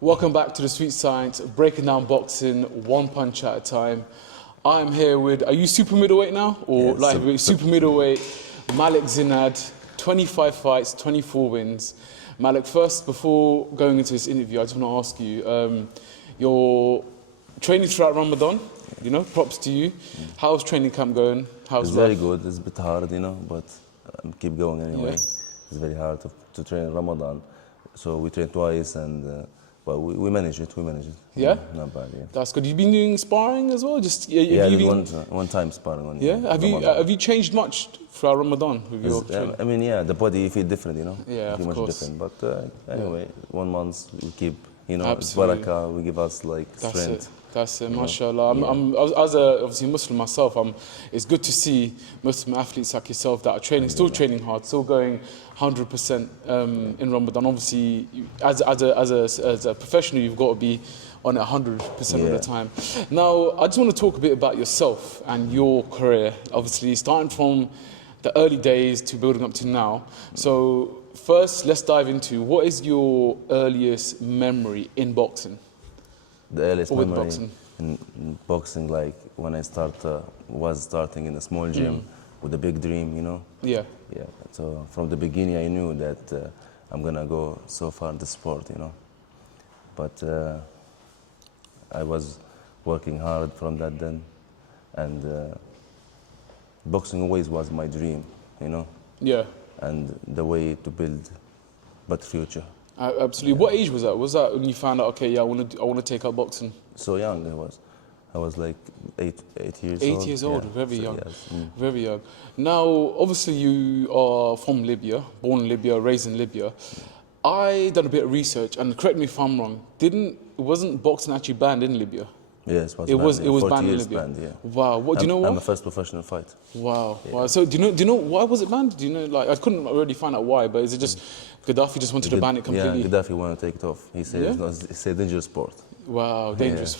Welcome back to the Sweet Science, breaking down boxing one punch at a time. I'm here with, are you super middleweight now? Or Yeah, lightweight? Super middleweight, Malik Zinad, 25 fights, 24 wins. Malik, first, before going into this interview, I just want to ask you, your training throughout Ramadan, props to you. How's training camp going? How's It's life? very good. It's a bit hard, but keep going anyway. Yeah. It's very hard to train in Ramadan. So we train twice, and but we manage it. We manage it. Yeah? Not bad. Yeah. That's good. You've been doing sparring as well? Just Yeah, have I you did been, one time sparring on yeah? Ramadan. Have you changed much throughout Ramadan with your training? I mean, yeah, the body you feel different, Yeah, you feel of much course. different. But anyway, 1 month we keep, Absolutely. barakah, we give us like strength. That's it, mashallah. As a obviously Muslim myself, it's good to see Muslim athletes like yourself that are training, still training hard, still going 100% in Ramadan. Obviously, as a professional, you've got to be on it 100% of the time. Now, I just want to talk a bit about yourself and your career. Obviously, starting from the early days to building up to now. So first, let's dive into what is your earliest memory in boxing? The earliest Or with memory boxing? in boxing, like when I was starting in a small gym with a big dream, Yeah. Yeah. So from the beginning, I knew that I'm gonna go so far in the sport, But I was working hard from that then, and boxing always was my dream, Yeah. and the way to build better future. Absolutely. What age was that? Was that when you found out, okay, yeah, I want to take up boxing? So young I was like 8 years old. 8 years old, Yeah. very So, young. yes. Very young. Now, obviously, you are from Libya, born in Libya, raised in Libya. I done a bit of research, and correct me if I'm wrong. Wasn't boxing actually banned in Libya? Yes, It was banned, banned in 40 years Libya. banned, yeah. Wow. What do you know? I'm Why? a first professional fighter. Wow. Wow. So do you know why was it banned? Do you know? Like I couldn't really find out why, but is it just Gaddafi just wanted to ban it completely? Yeah, Gaddafi wanted to take it off. He said it's a dangerous sport. Wow, dangerous.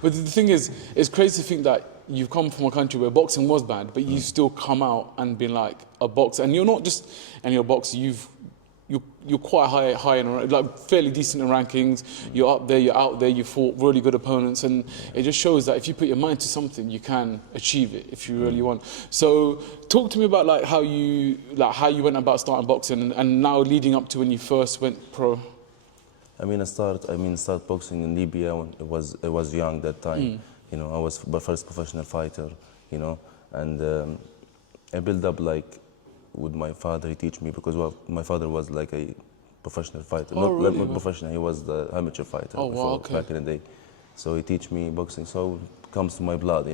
But the thing is, it's crazy to think that you've come from a country where boxing was banned, but you still come out and been like a boxer, and you're not just any old boxer. You're quite high in, like fairly decent in rankings. You're up there, you're out there. You fought really good opponents, and it just shows that if you put your mind to something, you can achieve it if you really want. So, talk to me about like how you went about starting boxing, and now leading up to when you first went pro. I started boxing in Libya when I was young that time. I was the first professional fighter. And I built up like with my father. He teach me because my father was like a professional fighter. Not professional. He was the amateur fighter back in the day. So he teach me boxing. So it comes to my blood.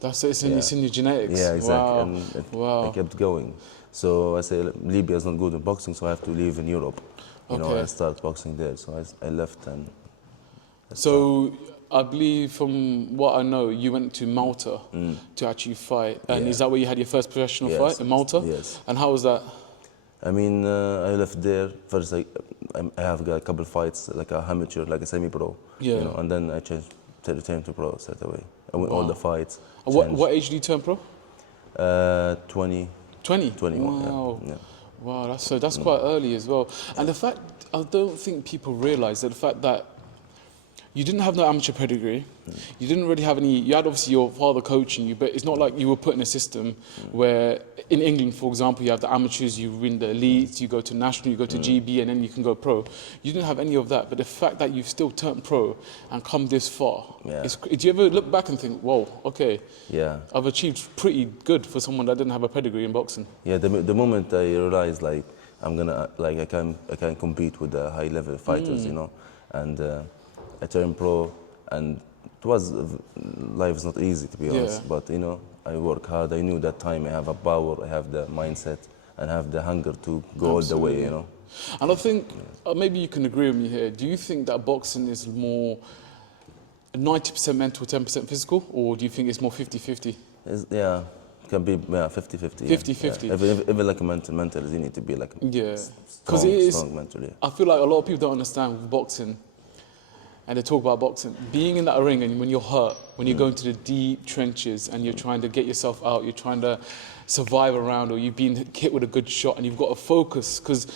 That's it. It's in your genetics. Yeah, exactly. Wow. And I kept going. So I say Libya is not good in boxing, so I have to live in Europe. I started boxing there, so I left and. So I believe, from what I know, you went to Malta to actually fight, and is that where you had your first professional fight in Malta? Yes. And how was that? I left there first. I have got a couple fights like a amateur, like a semi-pro. Yeah. And then I changed to return to pro straight away. I win all the fights. What age did you turn pro? 20. 20. 21. Wow. Yeah. Wow, that's quite early as well. And the fact, I don't think people realise that the fact that you didn't have no amateur pedigree, you didn't really have any, you had obviously your father coaching you, but it's not like you were put in a system where, in England, for example, you have the amateurs, you win the elites, you go to national, you go to GB, and then you can go pro. You didn't have any of that, but the fact that you've still turned pro and come this far, do you ever look back and think, whoa, okay, I've achieved pretty good for someone that didn't have a pedigree in boxing? Yeah, the moment I realized like I can compete with the high level fighters, and I turned pro, and life is not easy, to be honest, but I work hard. I knew that time I have a power, I have the mindset, and I have the hunger to go all the way, And I think, maybe you can agree with me here, do you think that boxing is more 90% mental, 10% physical, or do you think it's more 50-50? Yeah, it can be 50-50. 50-50. Yeah. Even like a mental, you need to be like strong mentally. I feel like a lot of people don't understand with boxing, and they talk about boxing, being in that ring, and when you're hurt, when you go into the deep trenches and you're trying to get yourself out, you're trying to survive around, or you've been hit with a good shot and you've got to focus, because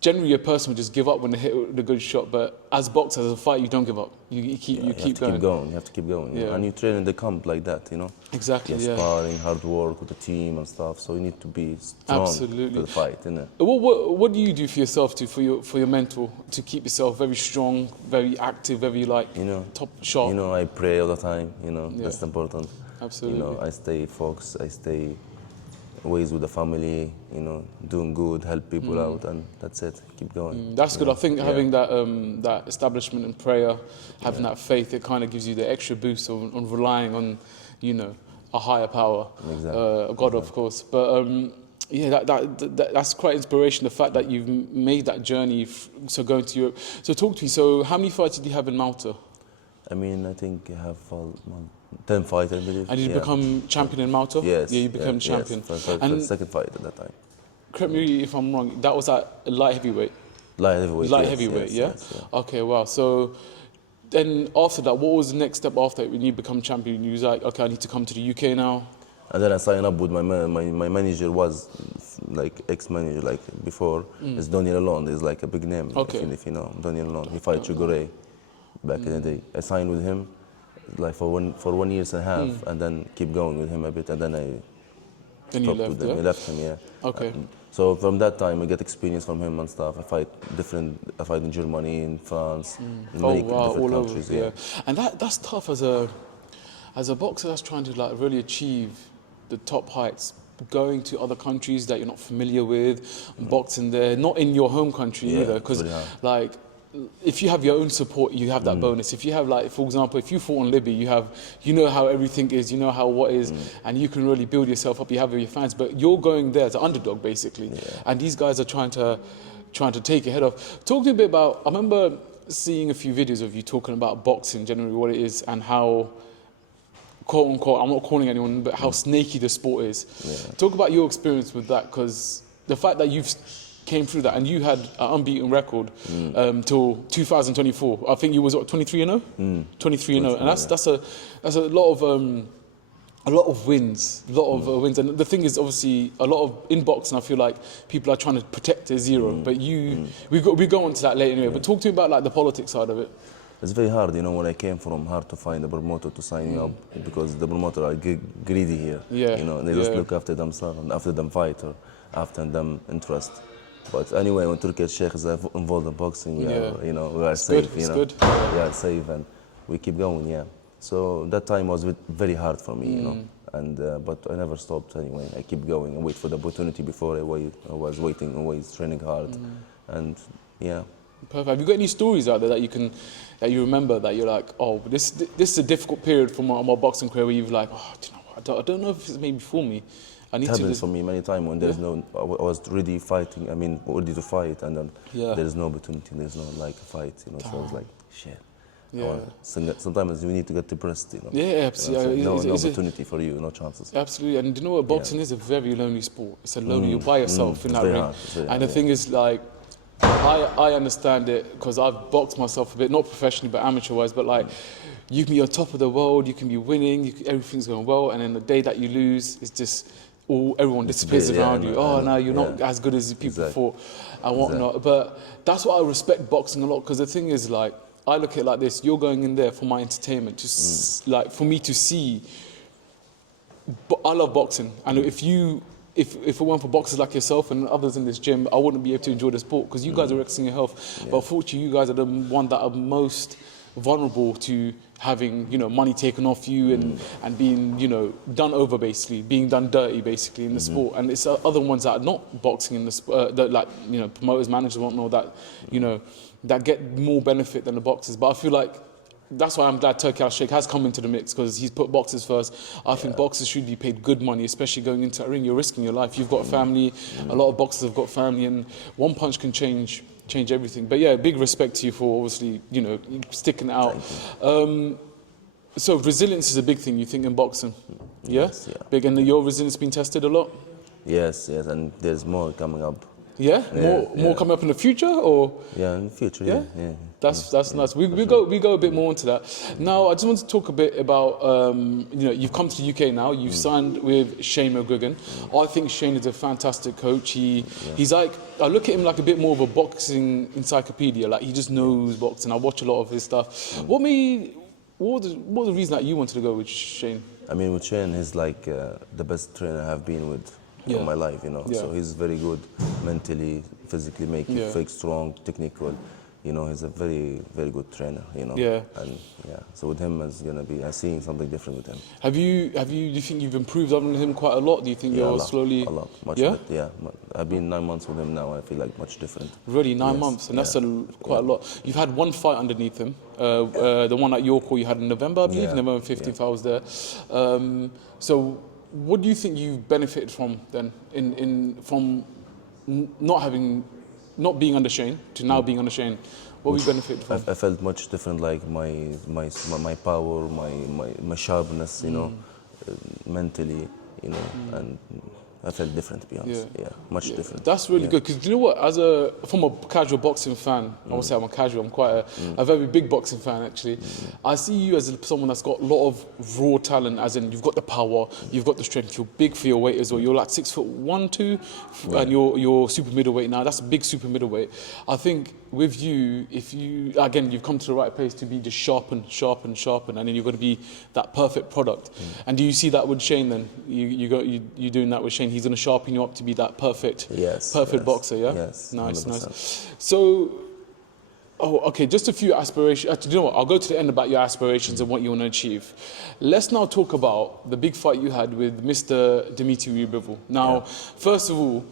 generally a person would just give up when they hit the good shot, but as boxers, as a fight, you don't give up. You keep you keep have to going. keep going. You have to keep going. Yeah. And you train in the camp like that, you know. Exactly. You're Yeah. sparring, hard work with the team and stuff. So you need to be strong Absolutely. to the fight, you know. What do you do for yourself for your mental to keep yourself very strong, very active, very like top sharp? You know, I pray all the time. You know, Yeah. that's important. Absolutely. You know, I stay focused. I stay always with the family. You know, doing good, help people out, and that's it. Keep going. That's good. I think having that establishment in prayer, having that faith, it kind of gives you the extra boost on relying on, a higher power, Exactly. God, of course. But yeah, that's quite inspiration. The fact that you've made that journey, so going to Europe. So talk to me. So how many fights did you have in Malta? I mean, I think I have 10 fights, I believe. And did you become champion in Malta? Yes. Yeah, you became champion. Yes. And Second fight at that time. correct me if I'm wrong. That was at light heavyweight. Light heavyweight. Light yes, heavyweight, yes, yeah? Okay, wow. So then after that, what was the next step after when you become champion? You was like, okay, I need to come to the UK now. And then I signed up with my manager was like ex-manager like before. It's Daniel Alon. There's like a big name. Okay. If you know Daniel Alon. He fought Chugore back in the day. I signed with him like for 1 year and a half, and then keep going with him a bit, and then I Then you left, I left him, yeah. Okay. So from that time, I get experience from him and stuff. I fight in Germany, in France, in many different all countries. over, yeah. And that's tough as a boxer that's trying to like really achieve the top heights, going to other countries that you're not familiar with, boxing there, not in your home country either, because like if you have your own support, you have that bonus. If you have like, for example, if you fought on Libya, you know how everything is, you know how what is, and you can really build yourself up. You have your fans, but you're going there as an underdog basically, and these guys are trying to take your head off. Talk to me a bit about. I remember seeing a few videos of you talking about boxing generally, what it is, and how, quote unquote, I'm not calling anyone, but how snaky the sport is. Yeah. Talk about your experience with that, because the fact that you've came through that and you had an unbeaten record till 2024. I think you was what, 23-0? 23-0, and that's a lot of wins, wins. And the thing is, obviously, a lot of in boxing, I feel like people are trying to protect their zero. But we go on to that later anyway. But talk to me about like the politics side of it. It's very hard, you know, when I came from, hard to find a promoter to sign me up because the promoter are greedy here. Yeah. You know, they just look after themselves and after them fighter, after them interest. But anyway, when Turkish Sheikh is involved in boxing, we are safe, good. you know. Good. We are safe and we keep going, yeah. So that time was very hard for me, you know. And but I never stopped anyway. I keep going and wait for the opportunity before I was waiting, always training hard. And yeah. Perfect. Have you got any stories out there that you remember that you're like, oh, this is a difficult period for my boxing career where you've like, oh, do you know what? I don't know if it's maybe for me. It happens for me many times when there's I was ready fighting. I mean, ready to fight, and then there's no opportunity. There's no like fight, you know. So I was like, shit. Yeah. Sometimes you need to get depressed, you know. Yeah, absolutely. You know, no opportunity for you, no chances. Absolutely. And you know what? Boxing is a very lonely sport. It's a lonely. You're by yourself in that ring. And the thing is, like, I understand it because I've boxed myself a bit, not professionally but amateur-wise. But like, you can be on top of the world, you can be winning, everything's going well, and then the day that you lose, it's just everyone disappears around you. Oh, no, you're not as good as people thought, and whatnot. But that's why I respect boxing a lot, because the thing is, like, I look at it like this: you're going in there for my entertainment, just like for me to see. But I love boxing, and if it weren't for boxers like yourself and others in this gym, I wouldn't be able to enjoy the sport, because you guys are risking your health. But unfortunately, you guys are the one that are most vulnerable to having, money taken off you and being, done over, basically, being done dirty, basically, in the sport. And it's other ones that are not boxing in the sport, that, like, promoters, managers, whatnot, that, that get more benefit than the boxers. But I feel like that's why I'm glad Turkish Sheikh has come into the mix, because he's put boxers first. I think boxers should be paid good money, especially going into a ring. You're risking your life. You've got a family. A lot of boxers have got family, and one punch can change everything. But yeah, big respect to you for obviously, sticking it out. So resilience is a big thing, you think, in boxing? Yes, yeah. Big, and your resilience been tested a lot? Yes, and there's more coming up. Yeah, more coming up in the future, or Yeah, in the future. yeah, Yeah. that's nice. We go a bit more into that. Now, I just want to talk a bit about you've come to the UK now. You've signed with Shane McGuigan. I think Shane is a fantastic coach. He's like, I look at him like a bit more of a boxing encyclopedia. Like he just knows boxing. I watch a lot of his stuff. What was the reason that you wanted to go with Shane? I mean, with Shane, he's like the best trainer I have been with in my life, you know. Yeah. So he's very good mentally, physically, make you fake strong, technical. You know, he's a very, very good trainer, you know. Yeah. And so with him, it's gonna be, I'm seeing something different with him. Do you think you've improved on him quite a lot? Do you think you're slowly? A lot, much. Yeah? Yeah. I've been 9 months with him now. I feel like much different. Really, 9 months, and that's quite a lot. You've had one fight underneath him, the one at York you had in November, I believe, November 15th. I was there. So, what do you think you've benefited from then, from not being under Shane to now being under Shane? What we benefited from? I felt much different, like my power, my sharpness, you know, mentally, you know, and I felt different, to be honest. Yeah, much different. That's really good, because you know what? From a casual boxing fan, I won't say I'm a casual, I'm quite a very big boxing fan actually. I see you as someone that's got a lot of raw talent, as in you've got the power, you've got the strength, you're big for your weight as well. You're like 6'1", 2", and you're super middleweight now. That's a big super middleweight. I think with you, if you, again, you've come to the right place to be just sharpen, and then you're going to be that perfect product. And do you see that with Shane then? You're doing that with Shane. He's going to sharpen you up to be that perfect boxer, yeah? Yes, nice, 100%. nice. So, okay, just a few aspirations. You know what? I'll go to the end about your aspirations and what you want to achieve. Let's now talk about the big fight you had with Mr. Dimitri Bivol. Now, first of all,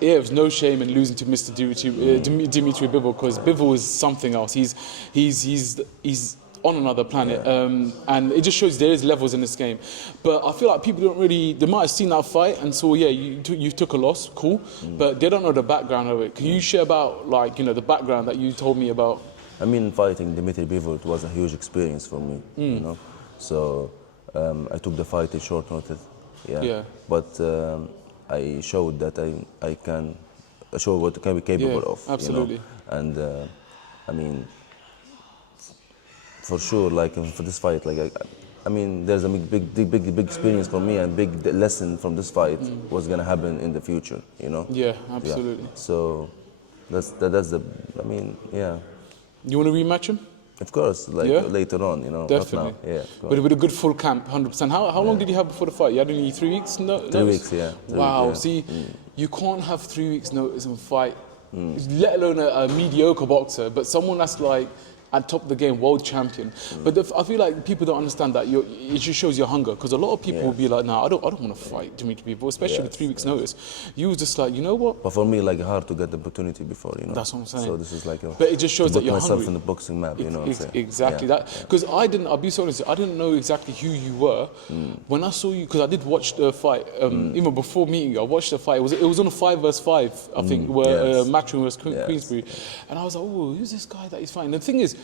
yeah, there's no shame in losing to Mr. Dimitri Bivol, because Bivol is something else. He's on another planet, and it just shows there is levels in this game. But I feel like people don't really, they might have seen that fight and saw, yeah, you took a loss, cool, but they don't know the background of it. Can you share about, like, you know, the background that you told me about? I mean, fighting Dimitri Bivol was a huge experience for me, you know. So I took the fight at short notice, but I showed that I can show what I can be capable of. Absolutely. You know? And I mean, for sure, like for this fight, like I mean, there's a big experience for me, and big lesson from this fight what's gonna happen in the future, you know. Yeah, absolutely. Yeah. So that's the. I mean, yeah. You want to rematch him? Of course, like later on, you know. Definitely. Not now. Yeah. But with a good full camp, 100%. How long did you have before the fight? You had only 3 weeks? 3 weeks, yeah. Wow. See, you can't have 3 weeks notice and fight, let alone a mediocre boxer, but someone that's like at top of the game, world champion. But I feel like people don't understand that. It just shows your hunger, because a lot of people will be like, "Nah, I don't want to fight Dimitri Bivol," especially with 3 weeks notice. You was just like, you know what? But for me, like, hard to get the opportunity before, you know. That's what I'm saying. So this is like but it just shows that you're myself hungry. in the boxing map, you know what I'm saying? Exactly that. Because I'll be so honest, I didn't know exactly who you were. When I saw you, because I did watch the fight, even before meeting you, I watched the fight. It was on a 5 versus 5, I think, where Matchroom versus Queensbury. And I was like, oh, who's this guy that he's fighting? And the thing is,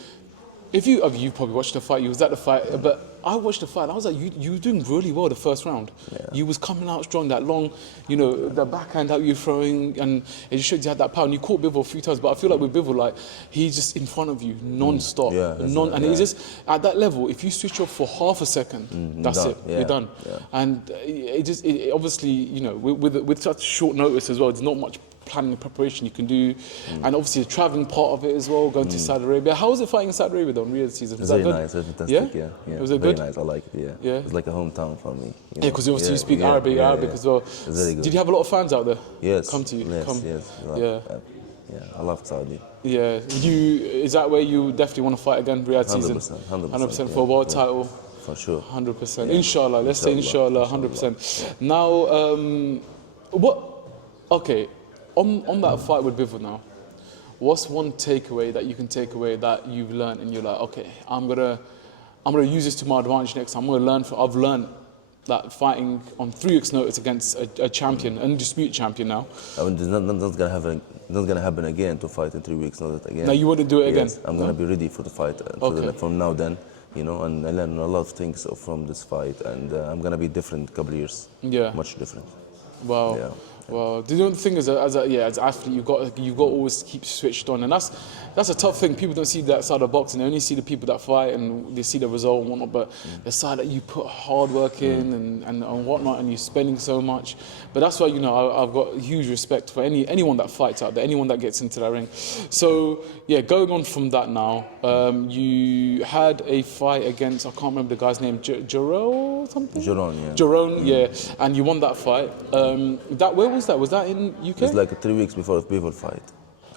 you probably watched the fight, you was at the fight, but I watched the fight and I was like, you were doing really well the first round. You was coming out strong, that long, you know, the backhand that you were throwing, and it just showed you had that power. And you caught Bivol a few times, but I feel like with Bivol, like, he's just in front of you, non-stop. And he's just, at that level, if you switch off for half a second, that's it, you're done. And it obviously, you know, with such short notice as well, there's not much planning and preparation you can do, and obviously the traveling part of it as well, going to Saudi Arabia. How was it fighting in Saudi Arabia though in Riyadh season? Was that very good? nice, very fantastic, yeah. Was it very good? Nice, I like it, yeah. It's like a hometown for me. Yeah, because obviously you speak Arabic as well. It's very good. Did you have a lot of fans out there? Yes. Come to you? Yeah, I love Saudi. Yeah, is that where you definitely want to fight again, Riyadh season? 100% for a world title? For sure. 100%. Inshallah, let's say inshallah, 100%. Now, okay, on that fight with Bivol now, what's one takeaway that you can take away that you've learned and you're like, okay, I'm gonna use this to my advantage next time. I've learned that fighting on 3 weeks' notice against a champion, an undisputed champion now. I mean, not gonna happen again to fight in 3 weeks notice again. No, you wouldn't do it again. I'm gonna be ready for the fight from now then, you know, and I learned a lot of things from this fight, and I'm gonna be different couple of years. Yeah. Much different. Wow. Yeah. Well, the only thing is, as an athlete, you got to always keep switched on, and that's a tough thing. People don't see that side of boxing; they only see the people that fight and they see the result and whatnot. But the side that you put hard work in and whatnot, and you're spending so much. But that's why I've got huge respect for anyone that fights out there, anyone that gets into that ring. So yeah, going on from that now, you had a fight against, I can't remember the guy's name, Jerome something. Jerome, yeah, and you won that fight. Where was that? Was that in UK? It's like 3 weeks before the Bivol fight.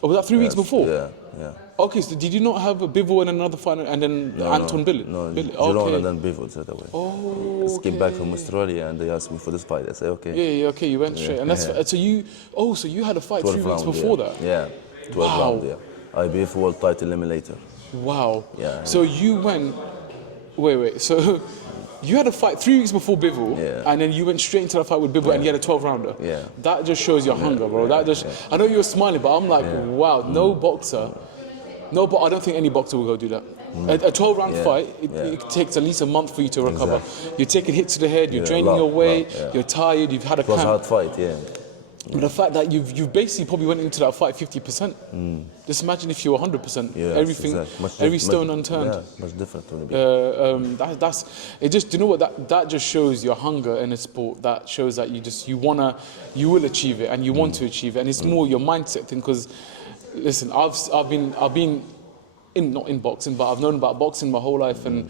Oh, was that 3 weeks before? Yeah. Okay, so did you not have a Bivol and another fight and then Anton Billy? No, Billy. Jerome Okay. and then Bivol straight away. Oh, Just came back from Australia and they asked me for this fight. I said, okay. Yeah, okay, you went straight. And that's so you had a fight 3 weeks round, before that? Yeah, 12 round, yeah. IBF World Title Eliminator. Wow. Yeah. So you went, wait, so you had a fight 3 weeks before Bivol, and then you went straight into that fight with Bivol and you had a 12-rounder. Yeah. That just shows your hunger, bro. I know you were smiling, but I'm like, wow, no boxer, but I don't think any boxer will go do that. A 12-round fight, it takes at least a month for you to recover. Exactly. You're taking hits to the head, you're draining your weight, you're tired, you've had a It was a cramp. hard fight, yeah. But the fact that you've basically probably went into that fight 50%. Just imagine if you were 100%. Yeah, Everything, exactly. every stone unturned. Yeah, much different. When it That's it. Just, you know what, that just shows your hunger in a sport. That shows that you will achieve it and you want to achieve it, and it's more your mindset thing. Because listen, I've been not in boxing, but I've known about boxing my whole life, and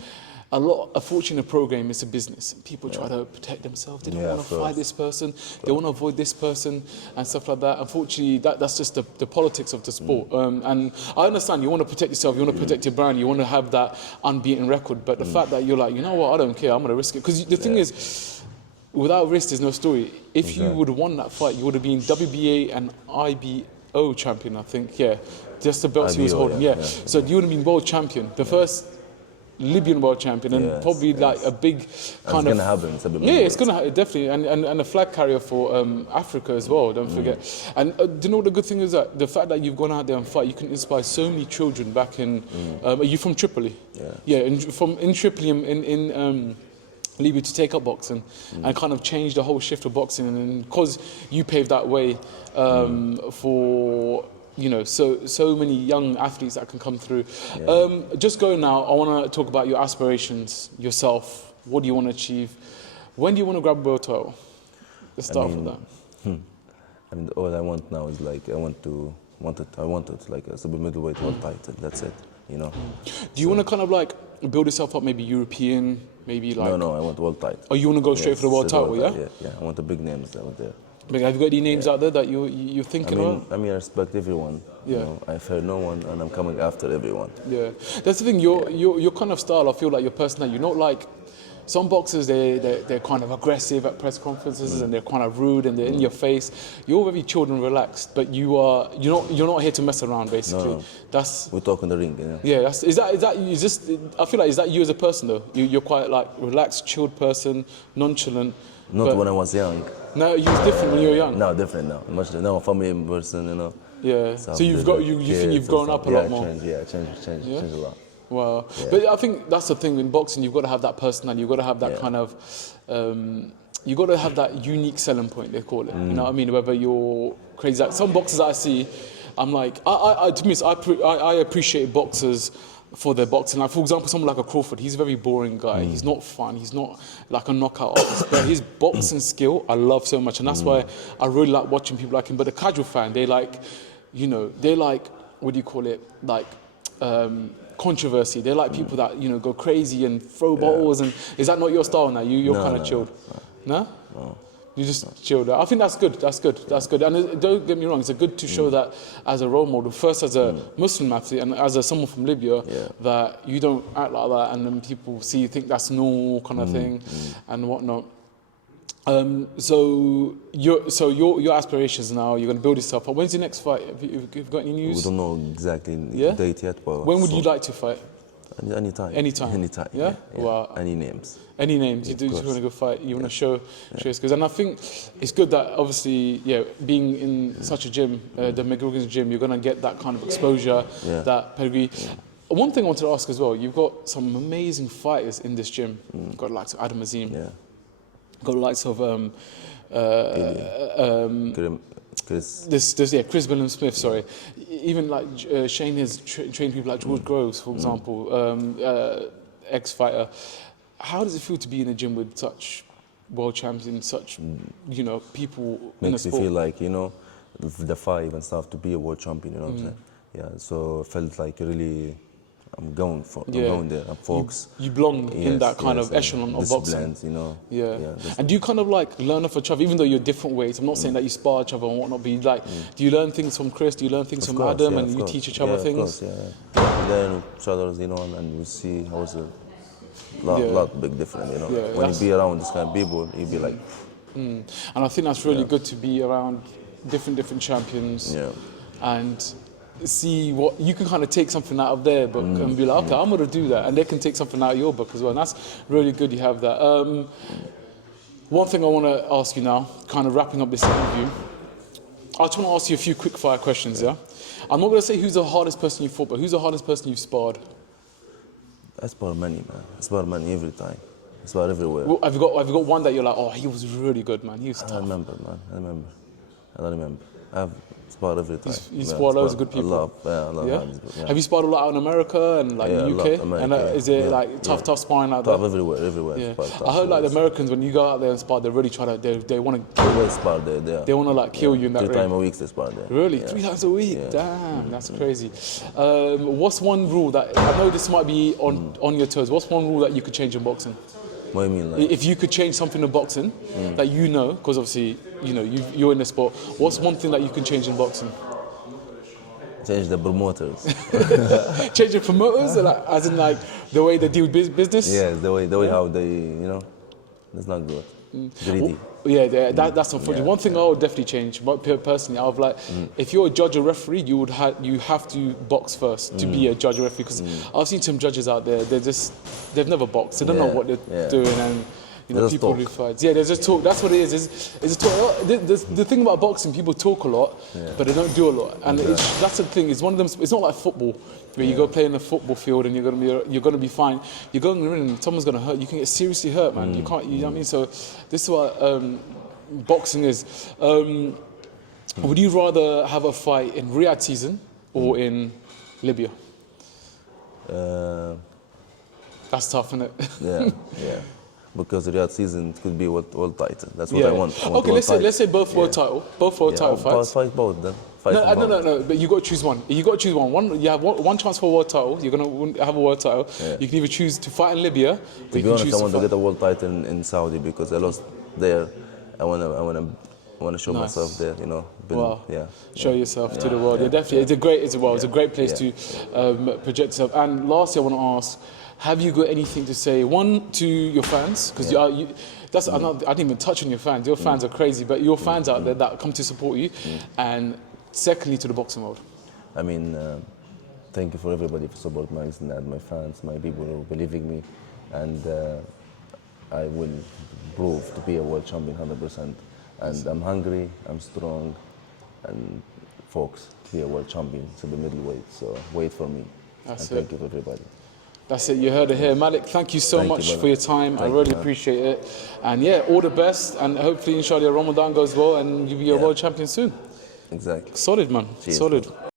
a fortune in a pro game is a business. People try to protect themselves. They don't want to fight this person. They want to avoid this person and stuff like that. Unfortunately, that's just the politics of the sport. And I understand you want to protect yourself. You want to protect your brand. You want to have that unbeaten record. But the fact that you're like, you know what, I don't care. I'm going to risk it. Because the thing is, without risk, there's no story. If you would have won that fight, you would have been WBA and IBO champion, I think. Yeah, just the belts he was holding. Yeah. So you would have been world champion. The first Libyan world champion, and probably like a big kind of... It's going to happen. It's a bit it's going to definitely, and a flag carrier for Africa as well, don't forget. And do you know what the good thing is? That the fact that you've gone out there and fight, you can inspire so many children back in... are you from Tripoli? Yeah, in Tripoli, in Libya, to take up boxing and kind of change the whole shift of boxing. And because you paved that way for... so many young athletes that can come through. Just going now, I want to talk about your aspirations, yourself. What do you want to achieve? When do you want to grab a world title? Let's start with that. I mean, all I want now is like, I want it like a super middleweight world title. That's it, Do you want to kind of like build yourself up, maybe European, maybe like... No, I want world title. Oh, you want to go straight for the world title, yeah? Yeah, I want the big names out there. Have you got any names out there that you're thinking about? I mean, I respect everyone. I fear no one, and I'm coming after everyone. Yeah, that's the thing. Your kind of style, I feel like your personality. You're not like some boxers. They're kind of aggressive at press conferences and they're kind of rude and they're in your face. You're very chilled and relaxed, but you're not here to mess around. Basically, we talk in the ring. Yeah, is that I feel like, is that you as a person though? You're quite like relaxed, chilled person, nonchalant. Not when I was young. No, you was different when you were young. No, different now. Much now, family person, Yeah. So you've got you think you've grown up a lot more. Changed a lot. Wow. Yeah. But I think that's the thing in boxing. You've got to have that personality. You've got to have that kind of. You've got to have that unique selling point. They call it. You know what I mean? Whether you're crazy, like some boxers I see, I'm like, I appreciate boxers for their boxing. Like, for example, someone like a Crawford, he's a very boring guy. He's not fun. He's not like a knockout artist. But his boxing skill, I love so much. And that's why I really like watching people like him. But the casual fan, they like, what do you call it? Like, controversy. They like people that, go crazy and throw balls. And is that not your style now? You're kind of chilled. No? You just chilled out. I think that's good. That's good. And don't get me wrong, it's good to show that as a role model. First, as a Muslim athlete, and as someone from Libya, that you don't act like that, and then people think that's normal kind of thing, and whatnot. So your aspirations now, you're going to build yourself up. When's your next fight? Have you got any news? We don't know exactly the date yet, but when would you like to fight? Anytime. Yeah? Wow. Any names? Any names? You just want to go fight. You want to show your skills. And I think it's good that obviously, being in such a gym, the McGregor's gym, you're going to get that kind of exposure, that pedigree. One thing I wanted to ask as well, you've got some amazing fighters in this gym. You've got the likes of Adam Azim. Got the likes of Chris. Chris Billam-Smith, sorry. Even like Shane has trained people like George Groves, for example, ex-fighter. How does it feel to be in a gym with such world champions, such, people in the Makes you sport? feel like, the fight and stuff to be a world champion, you know what I'm saying? Yeah, so I felt like really, I'm going there, I'm focused. You belong in that kind of echelon of boxing. Yeah. And do you kind of like learn off each other, even though you're different weights? I'm not saying that you spar each other and whatnot, but do you learn things from Chris? Do you learn things from Adam, and you teach each other things? Of course, yeah. We learn each other, and we see how it's a lot big difference, When you be around this kind of people, you be like. And I think that's really good to be around different champions. Yeah. And see what you can kind of take something out of their book and be like, okay, I'm going to do that, and they can take something out of your book as well. And that's really good. You have that. One thing I want to ask you now, kind of wrapping up this interview, I just want to ask you a few quick fire questions. Yeah, I'm not going to say who's the hardest person you fought, but who's the hardest person you've sparred? I spar money, man. I spar money every time. I spar everywhere. Well, have you got one that you're like, oh, he was really good, man. He was tough. I remember, man. I don't remember. I've sparred every time. You sparred loads of good people. I love Yeah? Have you sparred a lot out in America and like the UK? America, and is it like tough sparring out there? Tough everywhere. Yeah. Tough I heard like the Americans, when you go out there and spar, they really try to, they want to. Always spar there. They want to like kill you in that ring. 3 times a week they spar there. Really? 3 times a week? Yeah. Damn, that's crazy. What's one rule that, I know this might be on your toes, what's one rule that you could change in boxing? What do you mean? Like? If you could change something in boxing that because obviously, you're in the sport, what's one thing that you can change in boxing? Change the promoters. Change the promoters, like, as in like the way they deal with business? Yes, the way how they, that's not good. Greedy. Yeah, that's unfortunate. One thing I would definitely change, but personally, I would like, if you're a judge or referee, you have to box first to be a judge or referee. Because I've seen some judges out there, they've never boxed, they don't know what they're doing, and people who fight. Yeah, there's just talk. That's what it is. It's a talk. The thing about boxing, people talk a lot, but they don't do a lot, and that's the thing. It's one of them. It's not like football, where you go play in a football field and you're gonna be fine. You go in the ring and someone's gonna hurt. You can get seriously hurt, man. You can't. You know what I mean? So this is what boxing is. Would you rather have a fight in Riyadh season or in Libya? That's tough, isn't it? Yeah. Because the Riyadh season could be world title. That's what I want. Okay, let's say both world title, title fights. Fight both then. No. But you got to choose one. You got to choose one. You have one chance for a world title. You're gonna have a world title. Yeah. You can either choose to fight in Libya. To be honest, I want to get a world title in Saudi because I lost there. I wanna show myself there. Show yourself to the world. Yeah, definitely. It's a great place to project yourself. And lastly, I want to ask, have you got anything to say? One, to your fans, because I didn't even touch on your fans. Your fans are crazy, but your fans out there that come to support you. And secondly, to the boxing world. I mean, thank you for everybody for supporting my Zinad, my fans, my people who believe in me, and I will prove to be a world champion 100%. And I'm hungry, I'm strong, and focused to be a world champion, to the middleweight. So wait for me. Thank you for everybody. That's it, you heard it here. Malik, thank you so much for your time. I really appreciate it. And all the best. And hopefully, inshallah, Ramadan goes well and you'll be a world champion soon. Exactly. Solid, man. Cheers, Solid. Man.